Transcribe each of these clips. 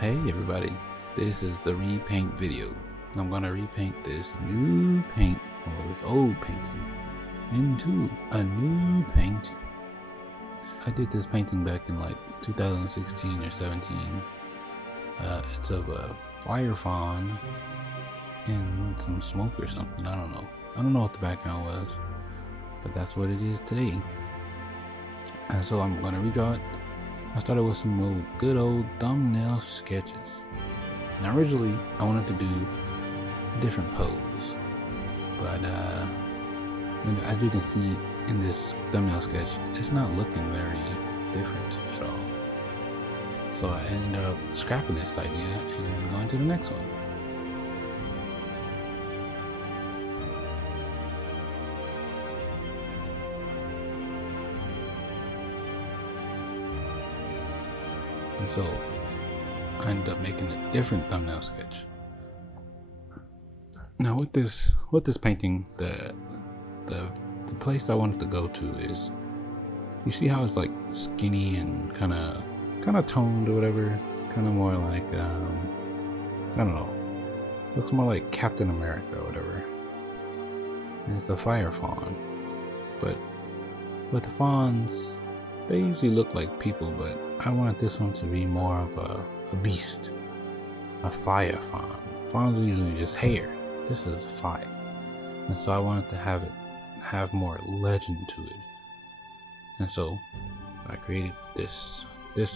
Hey everybody, this is the repaint video. I'm gonna repaint this new paint, or this old painting, into a new painting. I did this painting back in like 2016 or 17. It's of a fire fawn and some smoke or something. I don't know what the background was, but that's what it is today. And so I'm gonna redraw it. I started with some good old thumbnail sketches. Now originally I wanted to do a different pose, but as you can see in this thumbnail sketch, it's not looking very different at all. So I ended up scrapping this idea and going to the next one. And so I ended up making a different thumbnail sketch. Now with this painting, the place I wanted to go to is, you see how it's like skinny and kind of toned or whatever, kind of more like I don't know, looks more like Captain America or whatever. And it's a fire fawn, but with the fawns, they usually look like people, but I wanted this one to be more of a beast, a fire fawn. Fawns are usually just hair. This is fire, and so I wanted to have more legend to it. And so I created this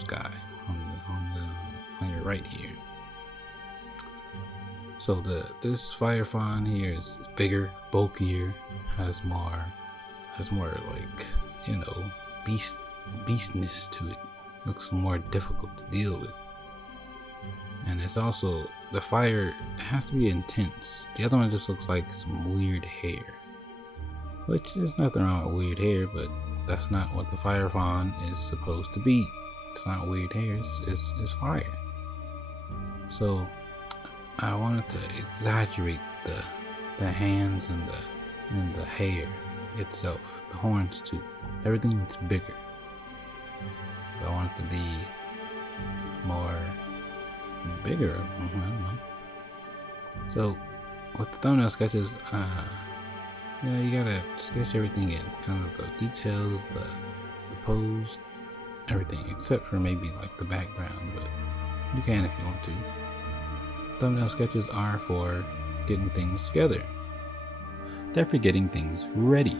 guy on your right here. So this fire fawn here is bigger, bulkier, has more like, you know, beastness to it. Looks more difficult to deal with. And it's also, the fire has to be intense. The other one just looks like some weird hair, which there's nothing wrong with weird hair, but that's not what the fire fawn is supposed to be. It's not weird hair, it's fire. So I wanted to exaggerate the hands and the hair itself, the horns too. Everything's bigger. So I want it to be more bigger. I don't know. So with the thumbnail sketches, you gotta sketch everything in, kind of the details, the pose, everything, except for maybe like the background, but you can if you want to. Thumbnail sketches are for getting things together. They're for getting things ready.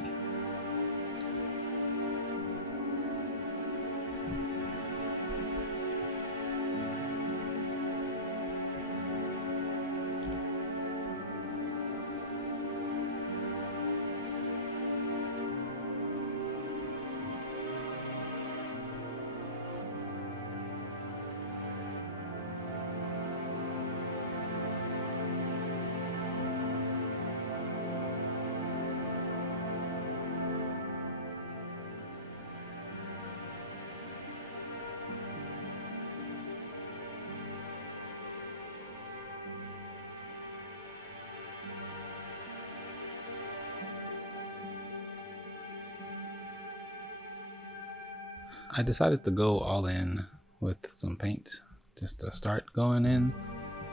I decided to go all in with some paint just to start going in,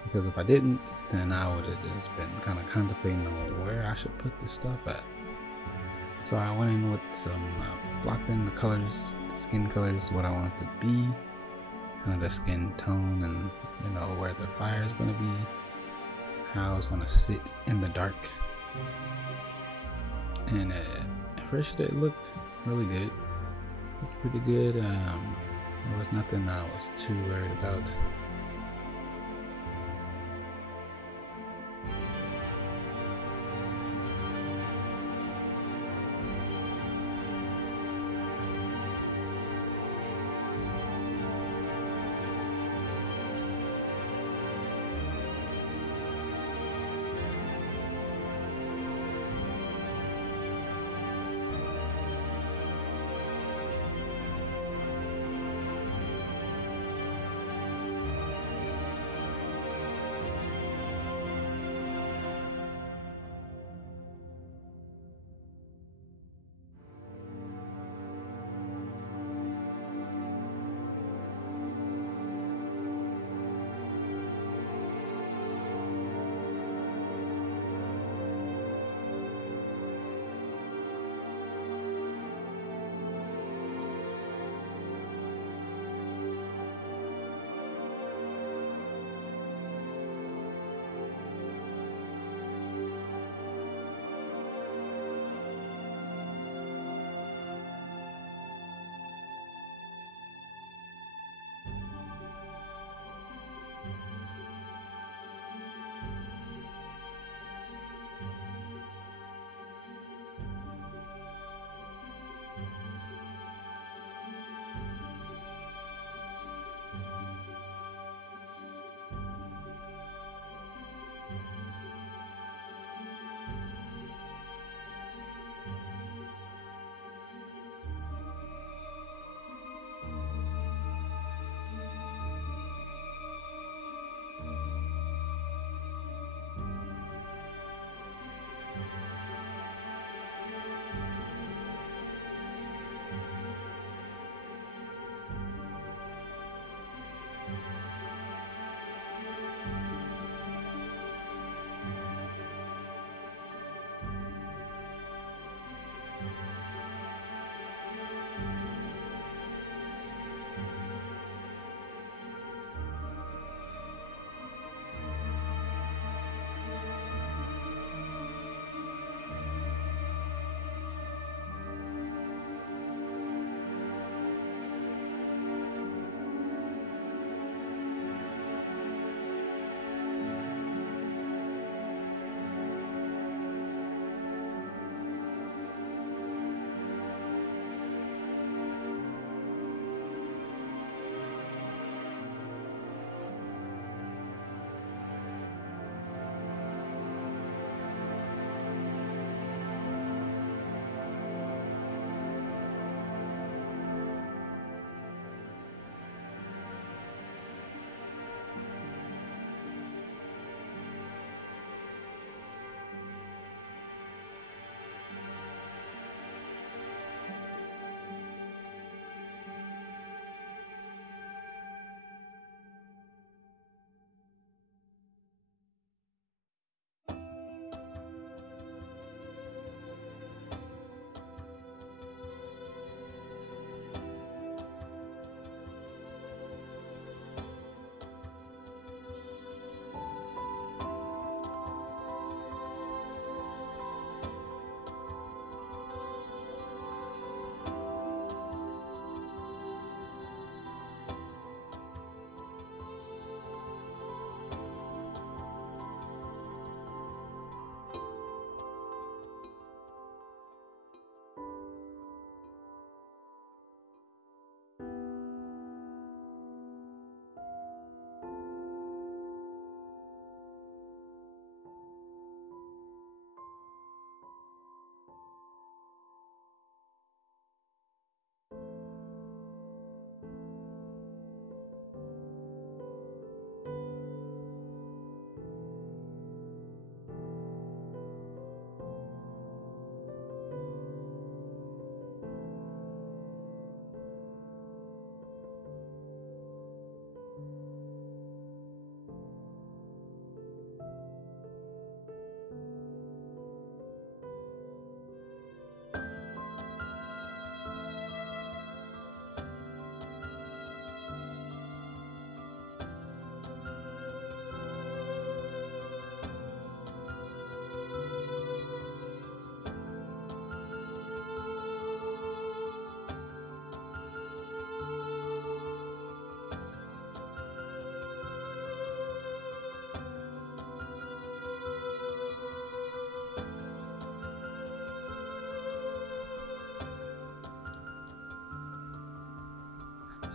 because if I didn't, then I would have just been kind of contemplating on where I should put this stuff at. So I went in with some, blocked in the colors, the skin colors, what I want it to be, kind of the skin tone, and you know where the fire is going to be, how it's going to sit in the dark. And at first it looked really good. It's pretty good. There was nothing I was too worried about.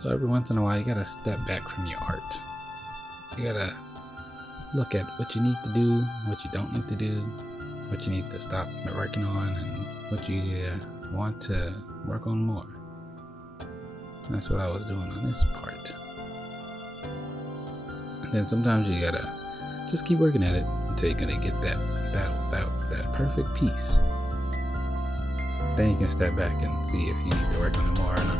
So every once in a while, you gotta step back from your art. You gotta look at what you need to do, what you don't need to do, what you need to stop working on, and what you want to work on more. And that's what I was doing on this part. And then sometimes you gotta just keep working at it until you're gonna get that perfect piece. Then you can step back and see if you need to work on it more or not.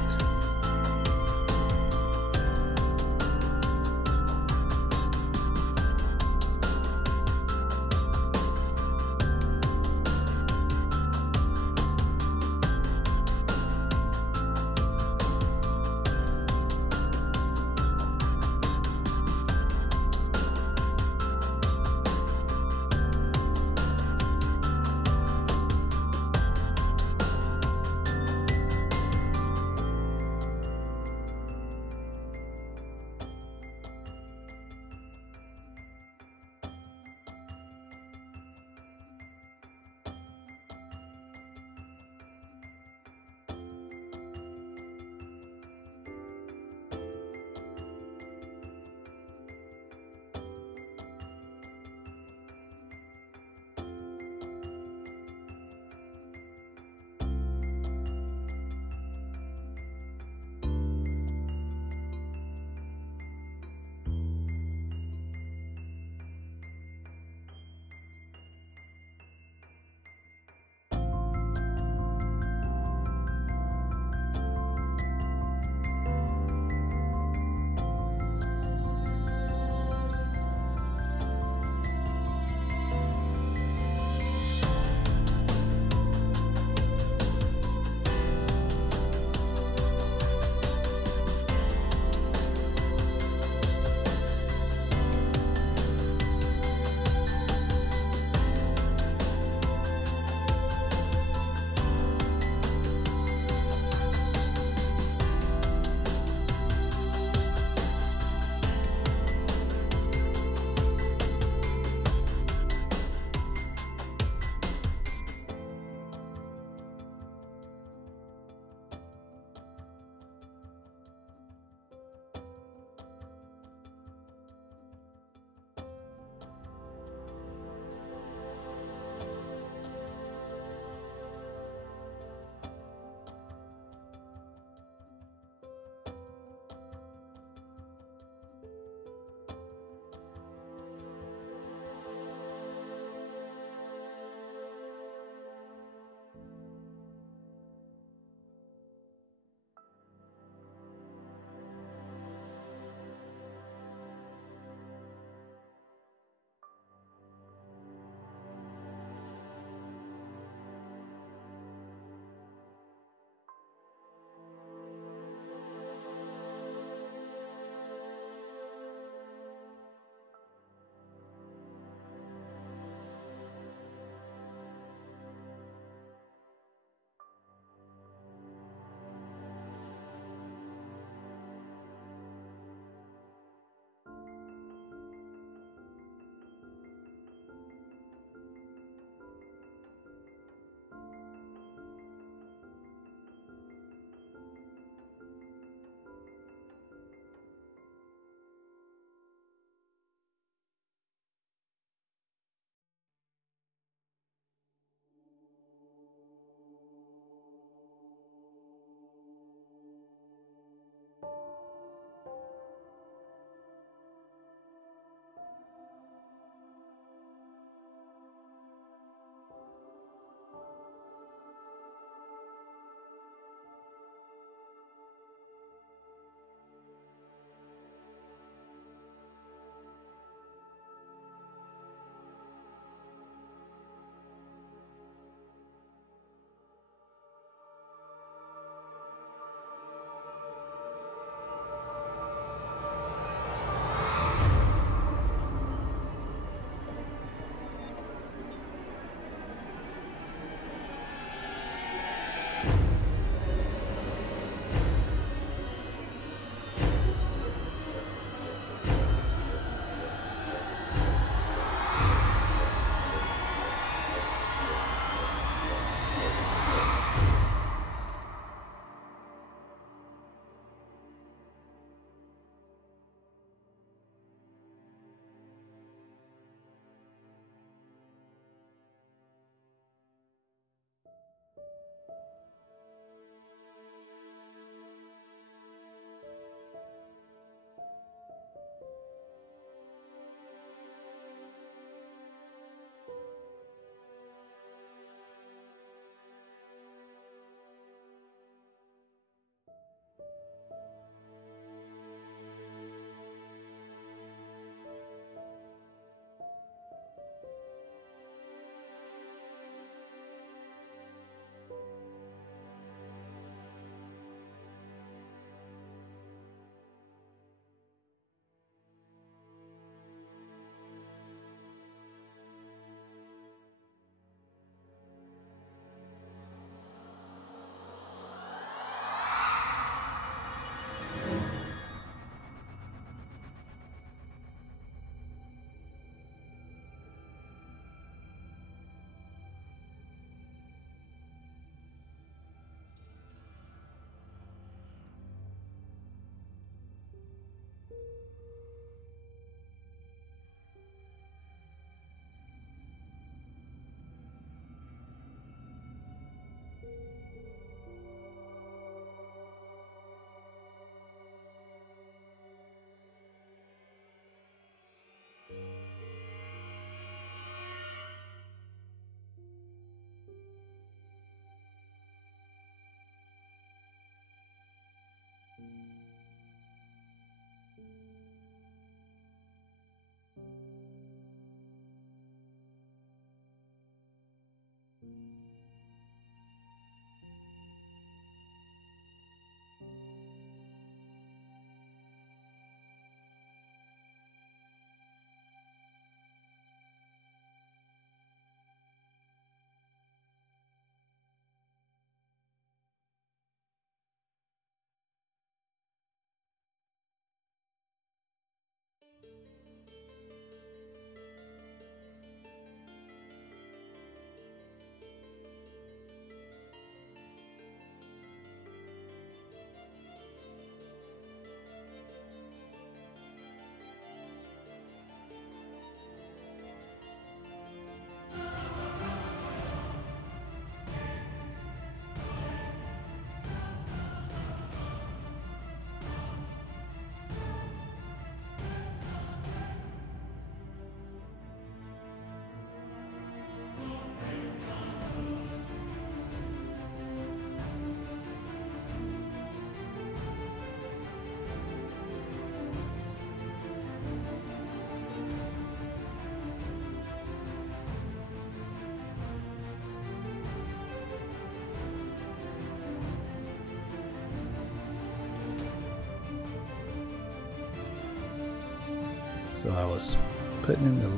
So I was putting in the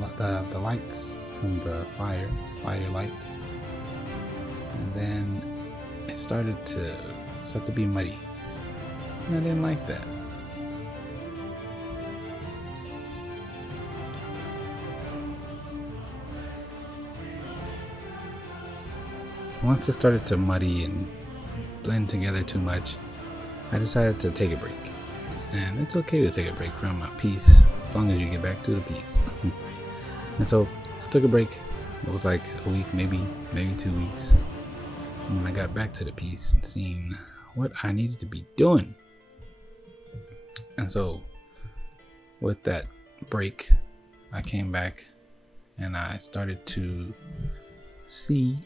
lights from the fire lights, and then it started to be muddy, and I didn't like that. Once it started to muddy and blend together too much, I decided to take a break. And it's okay to take a break from a piece as long as you get back to the piece. And so I took a break. It was like a week, maybe 2 weeks. And when I got back to the piece and seeing what I needed to be doing. And so with that break, I came back and I started to see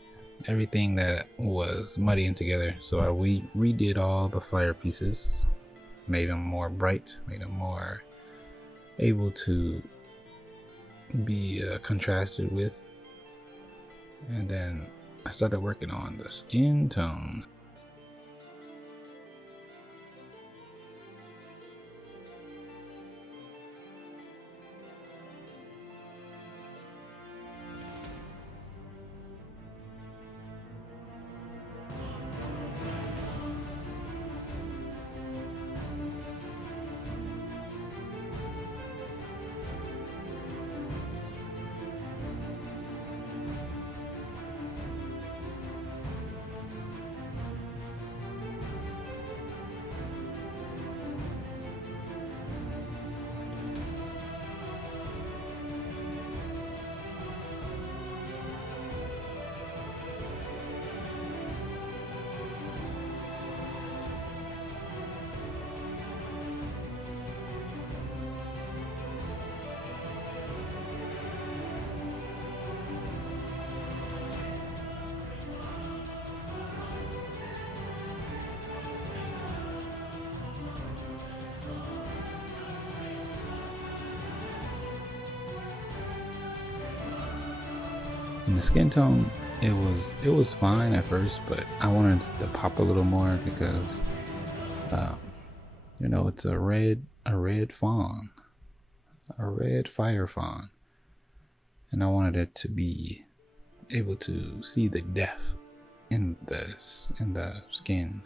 everything that was muddying together. So I redid all the fire pieces, made them more bright, made them more able to be contrasted with. And then I started working on the skin tone. And the skin tone, it was fine at first, but I wanted to pop a little more because, it's a red fawn, a red fire fawn, and I wanted it to be able to see the depth in the skin.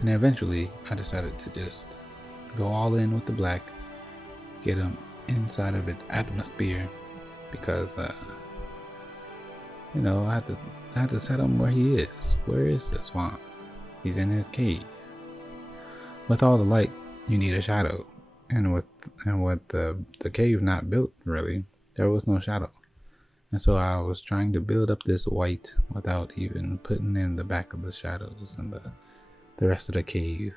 And eventually I decided to just go all in with the black, get him inside of its atmosphere, because you know, I had to set him where he is. Where is this fawn? He's in his cave. With all the light, you need a shadow, and with the cave not built really, there was no shadow. And so I was trying to build up this white without even putting in the back of the shadows and the rest of the cave.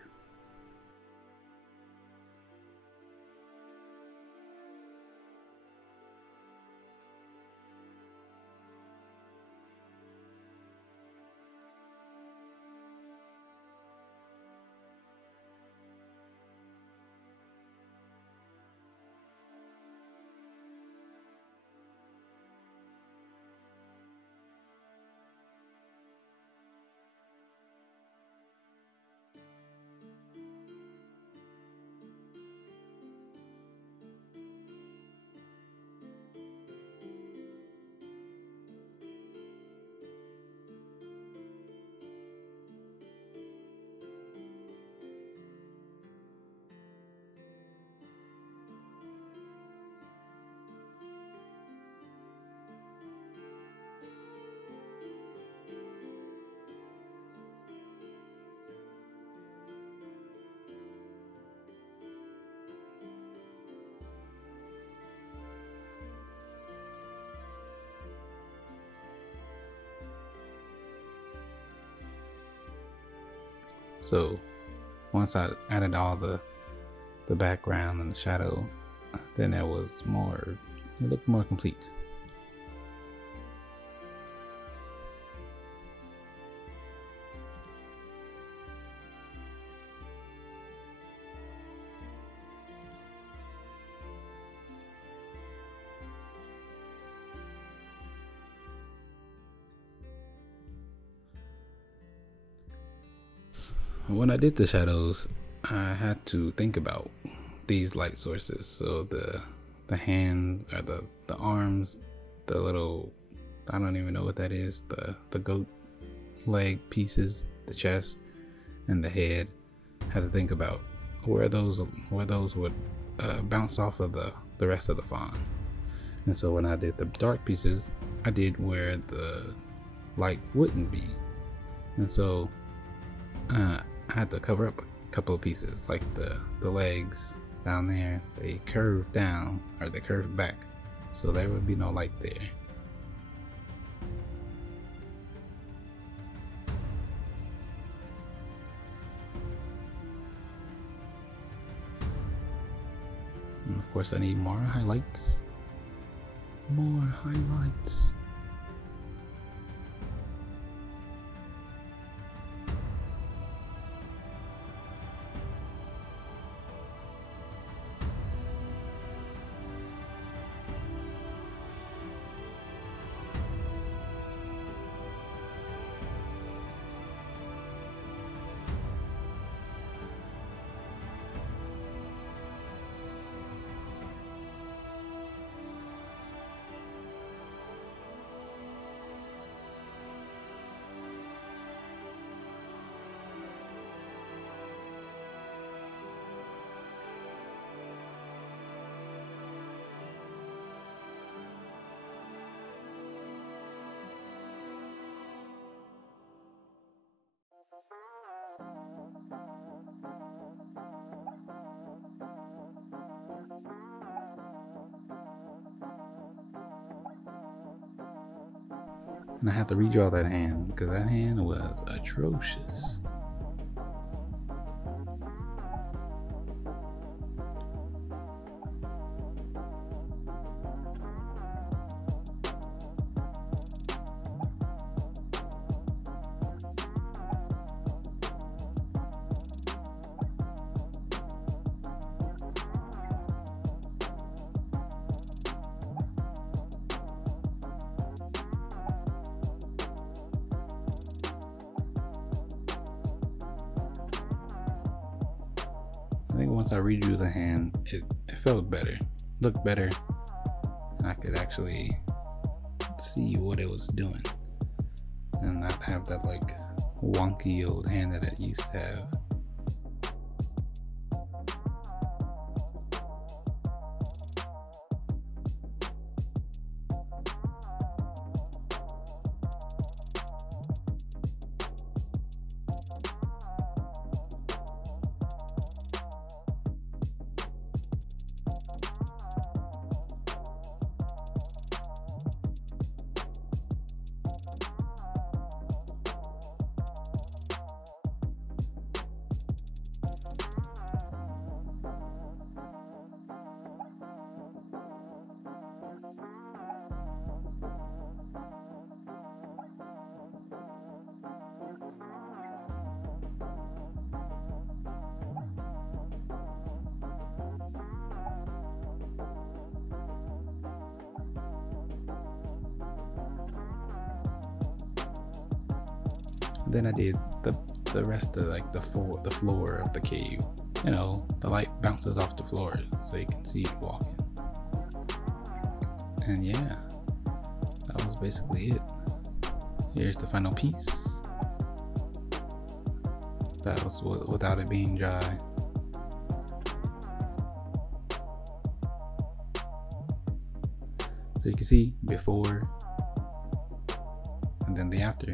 So once I added all the background and the shadow, then it looked more complete. When I did the shadows, I had to think about these light sources. So the hand, or the arms, the little, I don't even know what that is, the goat leg pieces, the chest, and the head. I had to think about where those would bounce off of the rest of the fawn. And so when I did the dark pieces, I did where the light wouldn't be. And so I had to cover up a couple of pieces, like the legs down there. They curved down, or they curved back, so there would be no light there. And of course I need more highlights. More highlights. And I had to redraw that hand because that hand was atrocious. I think once I redrew the hand, it felt better, looked better, and I could actually see what it was doing and not have that like wonky old hand that it used to have. Then I did the rest of like the floor of the cave. You know, the light bounces off the floor so you can see it walking. And yeah, that was basically it. Here's the final piece. That was without it being dry. So you can see before and then the after.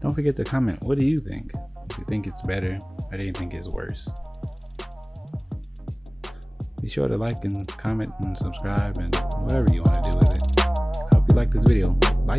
Don't forget to comment, what do you think? Do you think it's better or do you think it's worse? Be sure to like and comment and subscribe and whatever you want to do with it. I hope you like this video. Bye.